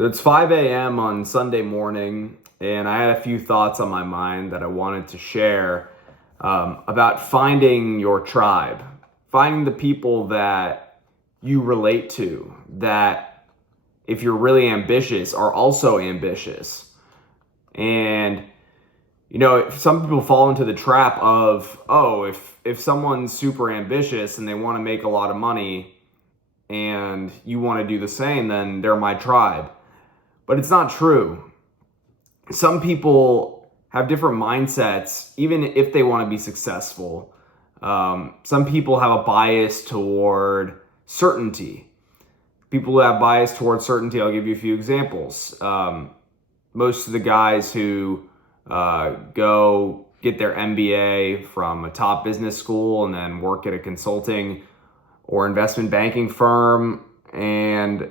It's 5 a.m. on Sunday morning, and I had a few thoughts on my mind that I wanted to share about finding your tribe, finding the people that you relate to, that if you're really ambitious, are also ambitious. And, some people fall into the trap of, oh, if someone's super ambitious and they want to make a lot of money and you want to do the same, then they're my tribe. But it's not true. Some people have different mindsets, even if they want to be successful. Some people have a bias toward certainty. People who have bias toward certainty, I'll give you a few examples. Most of the guys who go get their MBA from a top business school and then work at a consulting or investment banking firm, and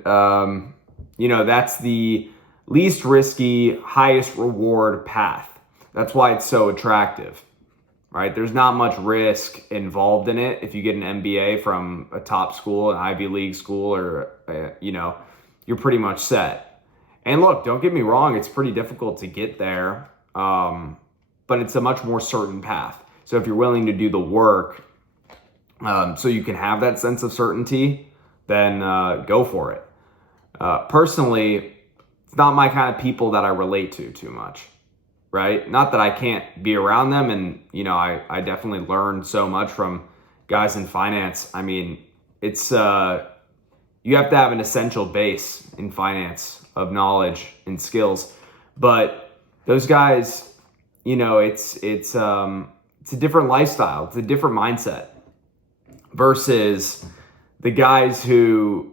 that's the least risky, highest reward path. That's why it's so attractive, right? There's not much risk involved in it. If you get an MBA from a top school, an Ivy League school, or, you're pretty much set. And look, don't get me wrong, it's pretty difficult to get there, but it's a much more certain path. So if you're willing to do the work, so you can have that sense of certainty, then go for it. Personally, it's not my kind of people that I relate to too much, right? Not that I can't be around them, and I definitely learned so much from guys in finance. I mean, it's you have to have an essential base in finance of knowledge and skills, but those guys, it's a different lifestyle, it's a different mindset versus the guys who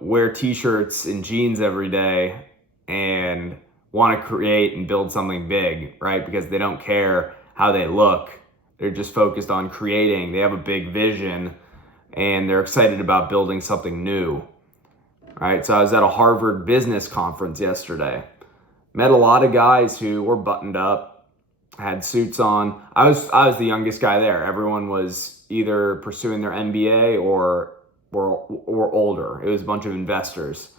wear t-shirts and jeans every day and want to create and build something big, right? Because they don't care how they look. They're just focused on creating. They have a big vision and they're excited about building something new, right? So I was at a Harvard business conference yesterday. Met a lot of guys who were buttoned up, had suits on. I was the youngest guy there. Everyone was either pursuing their MBA or older. It was a bunch of investors.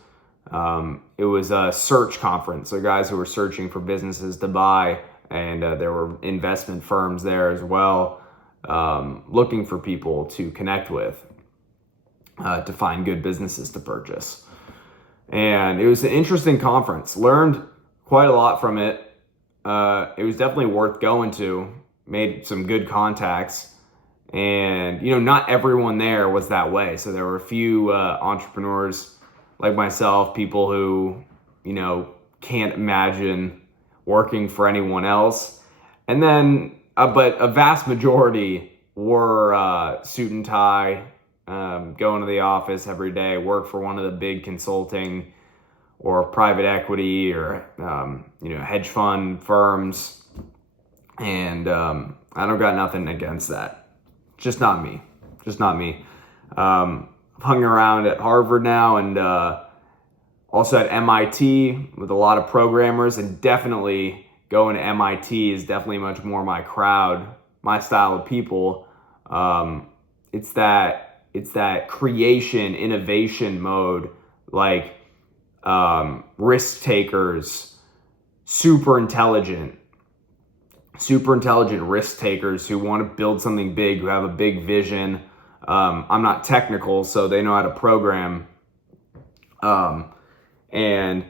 It was a search conference, so guys who were searching for businesses to buy, and there were investment firms there as well, looking for people to connect with, to find good businesses to purchase. And it was an interesting conference. Learned quite a lot from it. It was definitely worth going to. Made some good contacts. And, not everyone there was that way. So there were a few entrepreneurs like myself, people who, can't imagine working for anyone else. And then, but a vast majority were suit and tie, going to the office every day, work for one of the big consulting or private equity or, hedge fund firms. And I don't got nothing against that. Just not me. I've hung around at Harvard now and also at MIT with a lot of programmers, and definitely going to MIT is definitely much more my crowd, my style of people. It's that creation, innovation mode, like risk takers, super intelligent risk takers who want to build something big, who have a big vision. I'm not technical, so they know how to program. And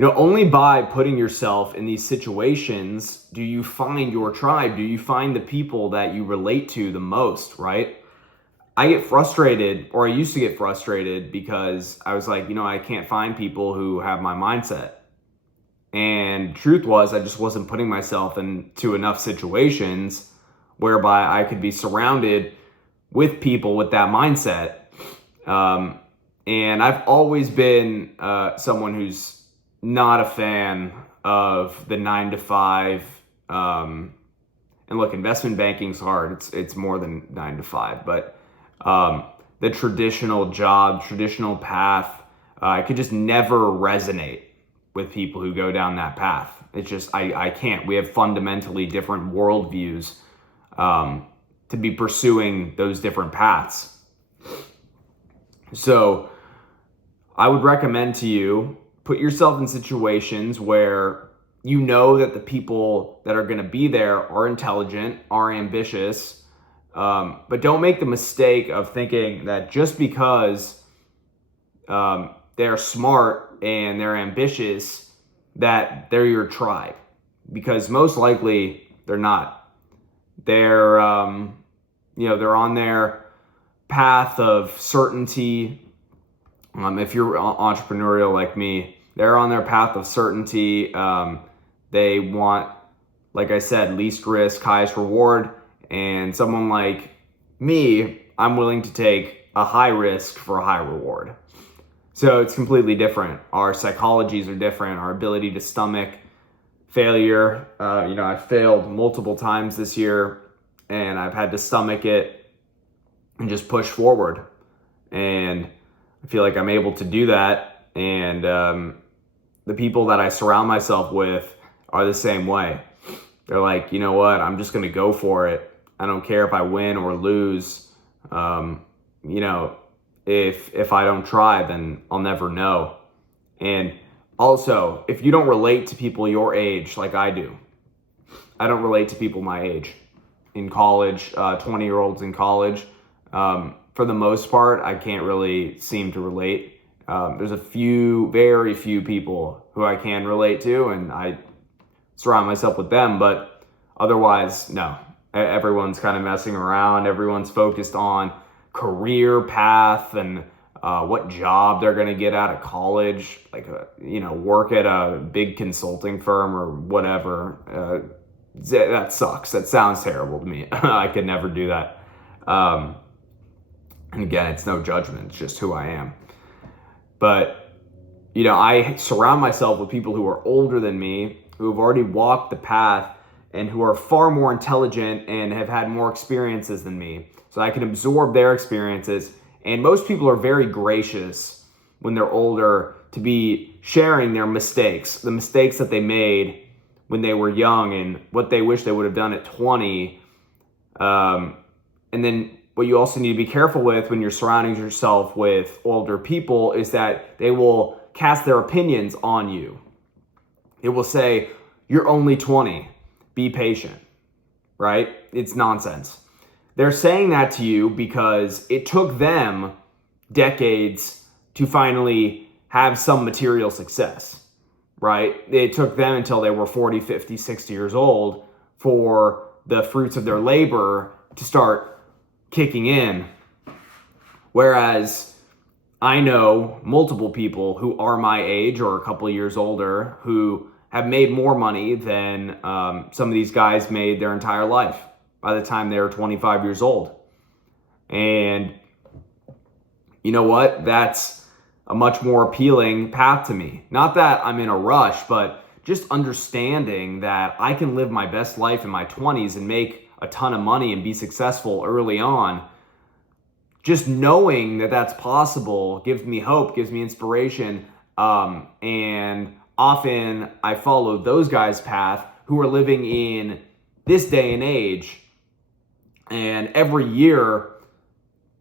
only by putting yourself in these situations do you find your tribe, do you find the people that you relate to the most, right? I get frustrated, or I used to get frustrated, because I was like, I can't find people who have my mindset. And truth was, I just wasn't putting myself into enough situations whereby I could be surrounded with people with that mindset. And I've always been someone who's not a fan of the 9 to 5. And look, investment banking's hard. It's more than 9 to 5, but the traditional job, traditional path, I could just never resonate with people who go down that path. It's just, I can't. We have fundamentally different worldviews to be pursuing those different paths. So I would recommend to you put yourself in situations where you know that the people that are going to be there are intelligent, are ambitious, but don't make the mistake of thinking that just because they're smart and they're ambitious, that they're your tribe, because most likely they're not. They're they're on their path of certainty. If you're entrepreneurial like me, they're on their path of certainty. They want, like I said, least risk, highest reward. And someone like me, I'm willing to take a high risk for a high reward. So it's completely different. Our psychologies are different. Our ability to stomach failure. I failed multiple times this year, and I've had to stomach it and just push forward. And I feel like I'm able to do that. And the people that I surround myself with are the same way. They're like, you know what? I'm just going to go for it. I don't care if I win or lose. If I don't try, then I'll never know. And also, if you don't relate to people your age like I do, I don't relate to people my age in college, 20-year-olds in college. For the most part, I can't really seem to relate. There's very few people who I can relate to, and I surround myself with them, but otherwise, no. Everyone's kind of messing around. Everyone's focused on career path and what job they're going to get out of college, like, work at a big consulting firm or whatever. That sucks. That sounds terrible to me. I could never do that. And again, it's no judgment. It's just who I am. But, I surround myself with people who are older than me, who have already walked the path and who are far more intelligent and have had more experiences than me. So I can absorb their experiences. And most people are very gracious when they're older to be sharing their mistakes, the mistakes that they made when they were young and what they wish they would have done at 20. And then what you also need to be careful with when you're surrounding yourself with older people is that they will cast their opinions on you. It will say, you're only 20, be patient, right? It's nonsense. They're saying that to you because it took them decades to finally have some material success, right? It took them until they were 40, 50, 60 years old for the fruits of their labor to start kicking in. Whereas I know multiple people who are my age or a couple of years older who have made more money than some of these guys made their entire life by the time they were 25 years old. And you know what? That's a much more appealing path to me. Not that I'm in a rush, but just understanding that I can live my best life in my 20s and make a ton of money and be successful early on. Just knowing that that's possible gives me hope, gives me inspiration. And often I follow those guys' path who are living in this day and age. And every year,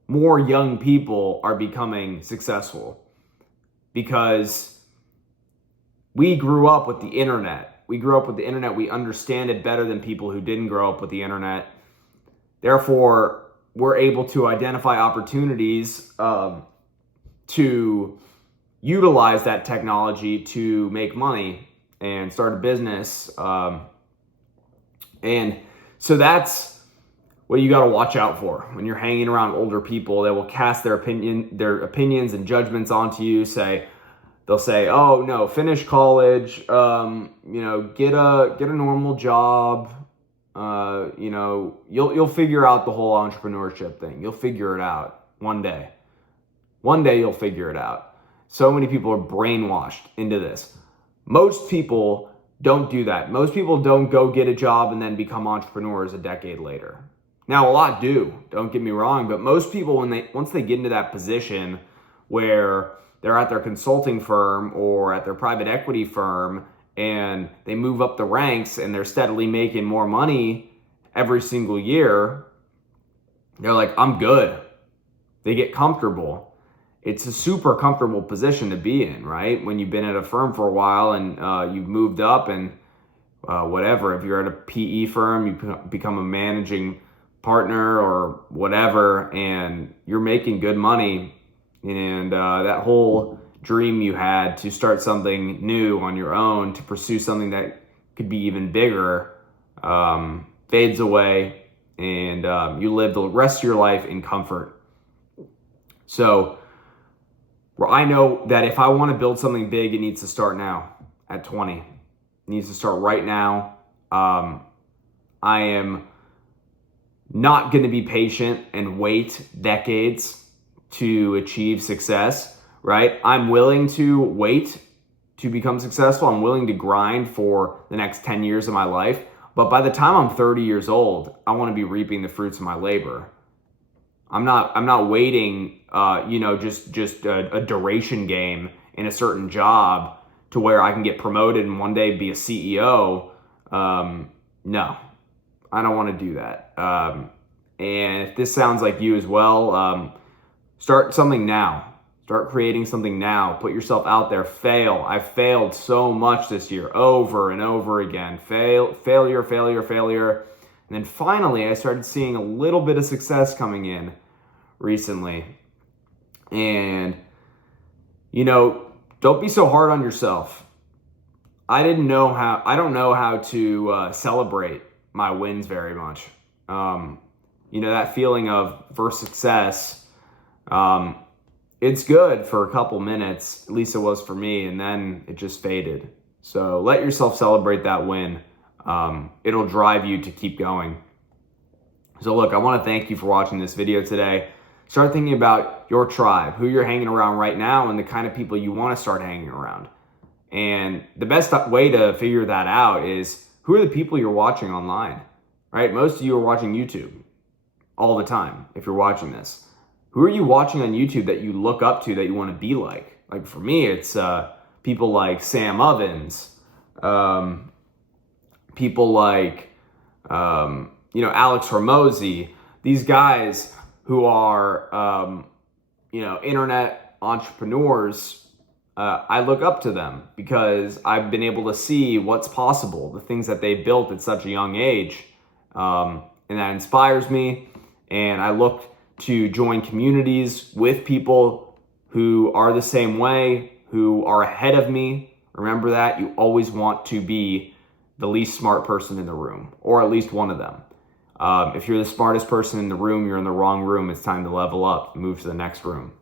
more young people are becoming successful because we grew up with the internet. We understand it better than people who didn't grow up with the internet. Therefore, we're able to identify opportunities to utilize that technology to make money and start a business. And so that's what you got to watch out for when you're hanging around older people. They will cast their opinions and judgments onto you. They'll say, "Oh no, finish college. Get a normal job. You'll figure out the whole entrepreneurship thing. You'll figure it out one day. One day you'll figure it out." So many people are brainwashed into this. Most people don't do that. Most people don't go get a job and then become entrepreneurs a decade later. Now, a lot do, don't get me wrong, but most people, once they get into that position where they're at their consulting firm or at their private equity firm and they move up the ranks and they're steadily making more money every single year, they're like, I'm good. They get comfortable. it's a super comfortable position to be in, right? When you've been at a firm for a while and you've moved up and whatever, if you're at a PE firm, you become a managing partner or whatever, and you're making good money, and that whole dream you had to start something new on your own, to pursue something that could be even bigger, fades away, and you live the rest of your life in comfort. So I know that if I want to build something big, it needs to start now at 20. It needs to start right now. I am not going to be patient and wait decades to achieve success, right? I'm willing to wait to become successful. I'm willing to grind for the next 10 years of my life. But by the time I'm 30 years old, I want to be reaping the fruits of my labor. I'm not waiting, just a duration game in a certain job to where I can get promoted and one day be a CEO. No, I don't want to do that. And if this sounds like you as well, start something now. Start creating something now. Put yourself out there. Fail. I've failed so much this year, over and over again. Failure. And then finally, I started seeing a little bit of success coming in recently. And, don't be so hard on yourself. I don't know how to celebrate my wins very much. That feeling of first success, it's good for a couple minutes, at least it was for me, and then it just faded. So let yourself celebrate that win. It'll drive you to keep going. So look, I want to thank you for watching this video today. Start thinking about your tribe, who you're hanging around right now, and the kind of people you want to start hanging around. And the best way to figure that out is, who are the people you're watching online, right? Most of you are watching YouTube all the time if you're watching this. Who are you watching on YouTube that you look up to, that you want to be like? Like for me, it's people like Sam Ovens, people like, Alex Hormozy, these guys who are, internet entrepreneurs. I look up to them because I've been able to see what's possible, the things that they built at such a young age. And that inspires me. And I look to join communities with people who are the same way, who are ahead of me. Remember that you always want to be the least smart person in the room, or at least one of them. If you're the smartest person in the room, you're in the wrong room. It's time to level up, move to the next room.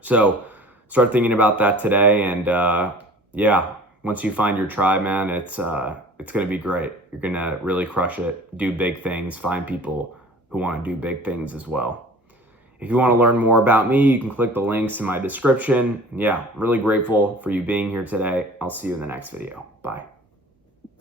So start thinking about that today. And once you find your tribe, man, it's going to be great. You're going to really crush it, do big things, find people who want to do big things as well. If you want to learn more about me, you can click the links in my description. Yeah, really grateful for you being here today. I'll see you in the next video. Bye.